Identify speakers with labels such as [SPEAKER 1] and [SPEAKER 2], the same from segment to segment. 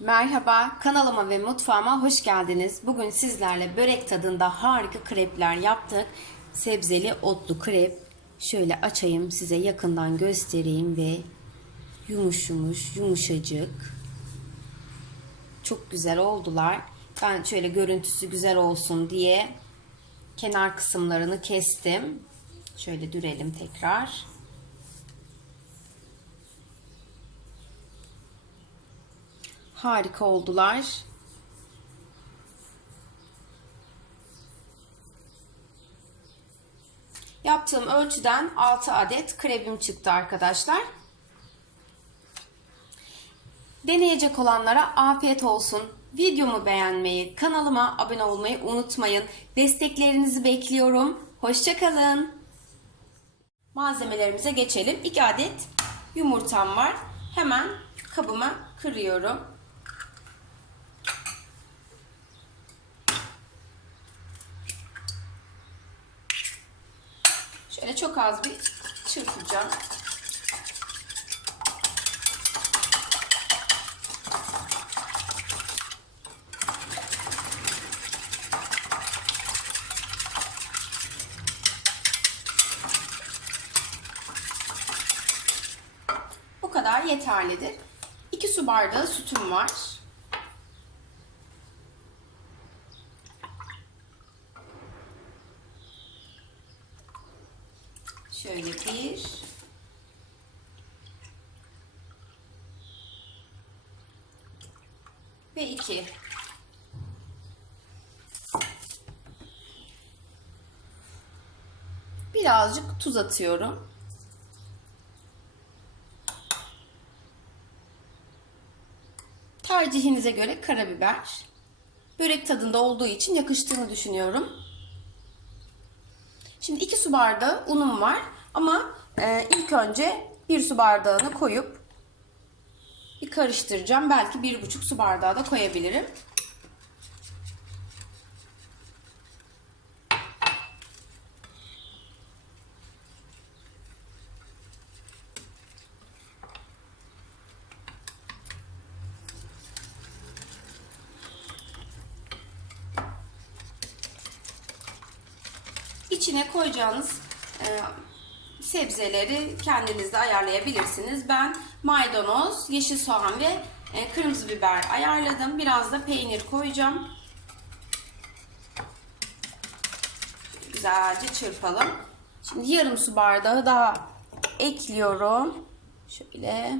[SPEAKER 1] Merhaba, kanalıma ve mutfağıma hoş geldiniz. Bugün sizlerle börek tadında harika krepler yaptık. Sebzeli otlu krep. Şöyle açayım size yakından göstereyim ve yumuş yumuş, yumuşacık. Çok güzel oldular. Ben şöyle görüntüsü güzel olsun diye kenar kısımlarını kestim. Şöyle dürelim tekrar. Harika oldular. Yaptığım ölçüden 6 adet krebim çıktı arkadaşlar. Deneyecek olanlara afiyet olsun. Videomu beğenmeyi, kanalıma abone olmayı unutmayın. Desteklerinizi bekliyorum. Hoşçakalın. Malzemelerimize geçelim. 2 adet yumurtam var. Hemen kabıma kırıyorum. Şöyle çok az bir çırpacağım. Bu kadar yeterlidir. 2 su bardağı sütüm var. Şöyle bir. Ve iki. Birazcık tuz atıyorum. Tercihinize göre karabiber. Börek tadında olduğu için yakıştığını düşünüyorum. Şimdi 2 su bardağı unum var ama e, ilk önce 1 su bardağını koyup bir karıştıracağım. Belki 1,5 su bardağı da koyabilirim. İçine koyacağınız e, sebzeleri kendiniz de ayarlayabilirsiniz. Ben maydanoz, yeşil soğan ve e, kırmızı biber ayarladım. Biraz da peynir koyacağım. Güzelce çırpalım. Şimdi yarım su bardağı daha ekliyorum. Şöyle.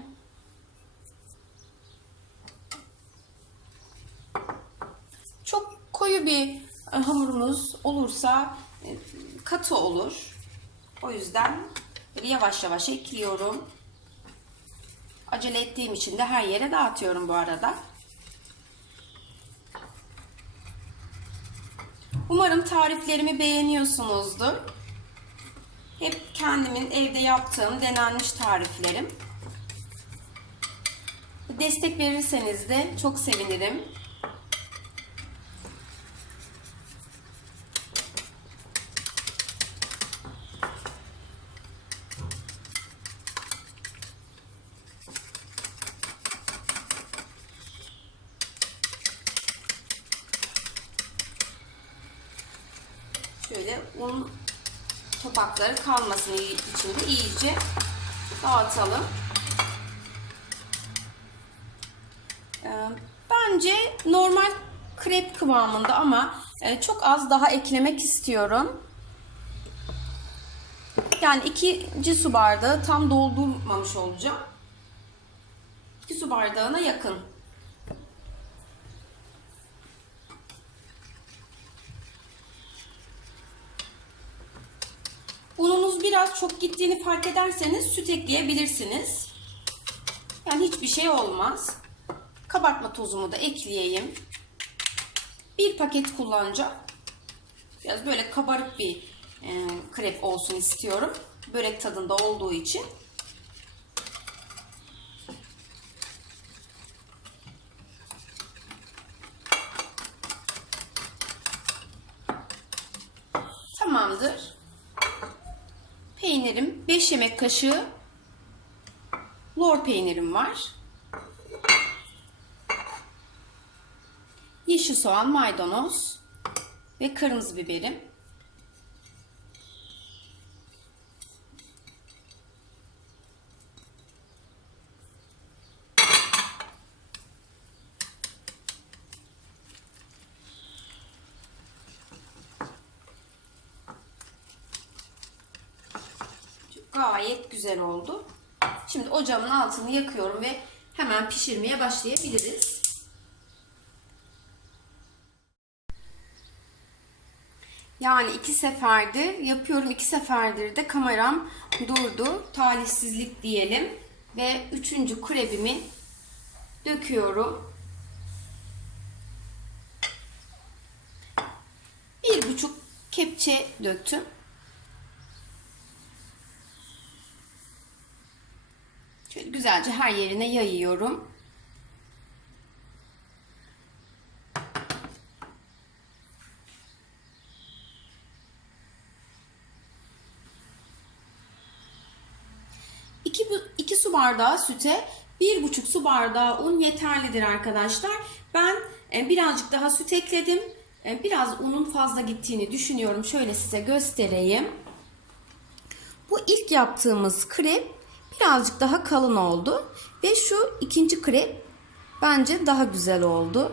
[SPEAKER 1] Çok koyu bir e, hamurunuz olursa e, katı olur. O yüzden yavaş yavaş ekliyorum. Acele ettiğim için de her yere dağıtıyorum bu arada. Umarım tariflerimi beğeniyorsunuzdur. Hep kendimin evde yaptığım denenmiş tariflerim. Destek verirseniz de çok sevinirim. Şöyle un topakları kalmasın için de iyice dağıtalım. Ee, Bence normal krep kıvamında ama e, çok az daha eklemek istiyorum. Yani ikinci su bardağı tam doldurmamış olacağım. 2 su bardağına yakın. Biraz çok gittiğini fark ederseniz süt ekleyebilirsiniz. Yani hiçbir şey olmaz. Kabartma tozumu da ekleyeyim. Bir paket kullanacağım. Biraz böyle kabarık bir e, krep olsun istiyorum. Börek tadında olduğu için. Peynirim 5 yemek kaşığı lor peynirim var. Yeşil soğan, maydanoz ve kırmızı biberim. Gayet güzel oldu. Şimdi ocağımın altını yakıyorum ve hemen pişirmeye başlayabiliriz. Yani iki seferdir yapıyorum. iki seferdir de kameram durdu. Talihsizlik diyelim. Ve üçüncü krebimi döküyorum. Bir buçuk kepçe döktüm. Şöyle güzelce her yerine yayıyorum. İki, iki su bardağı süte bir buçuk su bardağı un yeterlidir arkadaşlar. Ben e, birazcık daha süt ekledim. E, Biraz unun fazla gittiğini düşünüyorum. Şöyle size göstereyim. Bu ilk yaptığımız krep birazcık daha kalın oldu. Ve şu ikinci krep bence daha güzel oldu.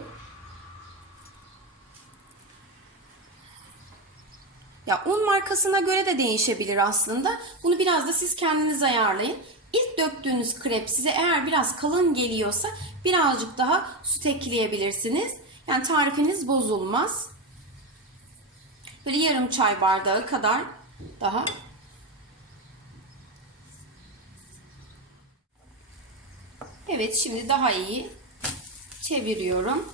[SPEAKER 1] Ya un markasına göre de değişebilir aslında. Bunu biraz da siz kendiniz ayarlayın. İlk döktüğünüz krep size eğer biraz kalın geliyorsa birazcık daha süt ekleyebilirsiniz. Yani tarifiniz bozulmaz. Böyle yarım çay bardağı kadar daha Evet şimdi daha iyi çeviriyorum.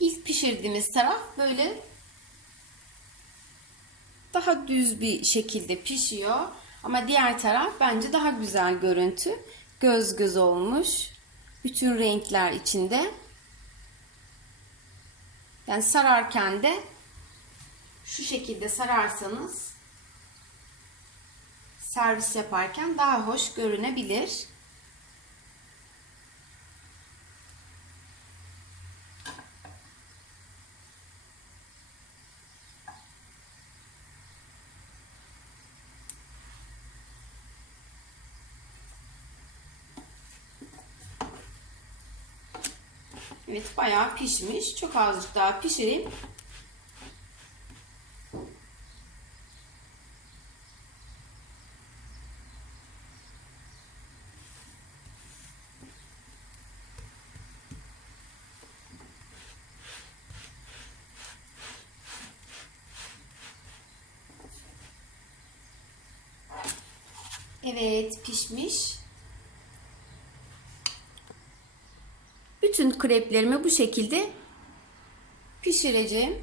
[SPEAKER 1] İlk pişirdiğimiz taraf böyle daha düz bir şekilde pişiyor. Ama diğer taraf bence daha güzel görüntü. Göz göz olmuş. Bütün renkler içinde. Yani sararken de şu şekilde sararsanız servis yaparken daha hoş görünebilir. Evet bayağı pişmiş. Çok azıcık daha pişireyim. Evet pişmiş. Bütün kreplerimi bu şekilde pişireceğim.